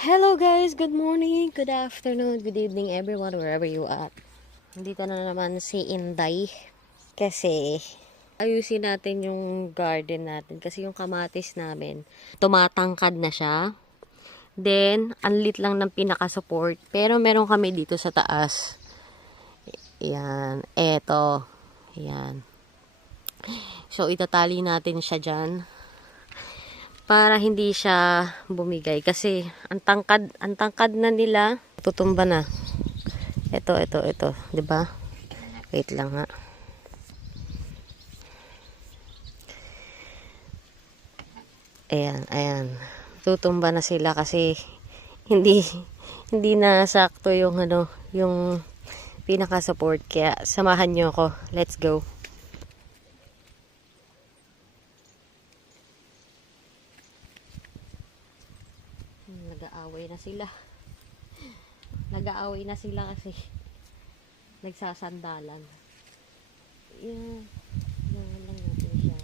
Hello guys, good morning, good afternoon, good evening everyone wherever you are. Dito na naman si Inday kasi ayusin natin yung garden natin kasi yung kamatis namin tumatangkad na siya. Then, anlit lang ng pinaka-support pero meron kami dito sa taas. Yan, eto. Yan. So, itatali natin siya dyan para hindi siya bumigay kasi ang tangkad na nila, tutumba na. Ito, 'di ba? Wait lang ha. Ayan. Tutumba na sila kasi hindi hindi na sakto yung yung pinaka-support kaya samahan niyo ako. Let's go. Nag-aaway na sila. Nag-aaway na sila kasi nagsasandalan. Yan. Yan lang natin siya.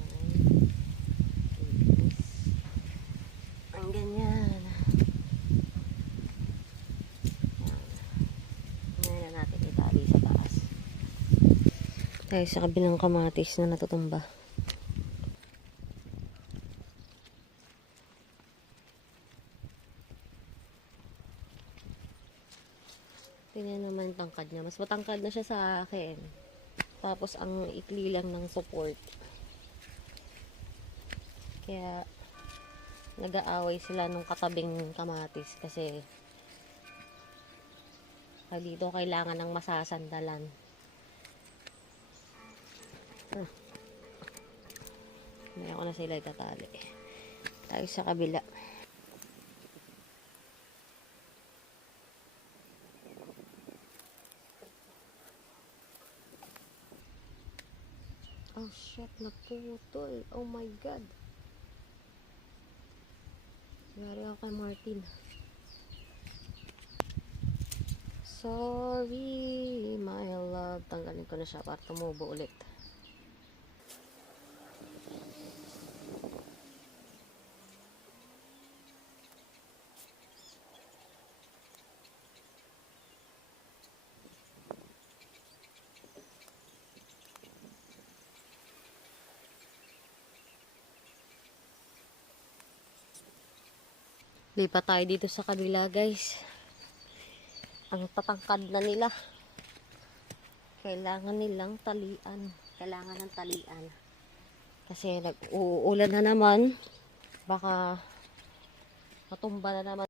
Ang ganyan. Yan. Ngayon na natin itali sa taas. Tayo sa kabilang kamatis na natutumba. Tingnan naman yung tangkad niya. Mas matangkad na siya sa akin. Tapos ang ikli lang ng support. Kaya nag-aaway sila nung katabing kamatis kasi dito kailangan ng masasandalan. Ngayon ko na sila itatali. Tayo sa kabila. Oh shit, naputol. Oh my god. Yari ako kay Martin. Sorry, my love. Tanggalin ko na siya para tumubo ulit. Lipat tayo dito sa kabila, guys. Ang tatangkad na nila. Kailangan nilang talian. Kailangan ng talian. Kasi nag-uulan na naman. Baka matumba na naman.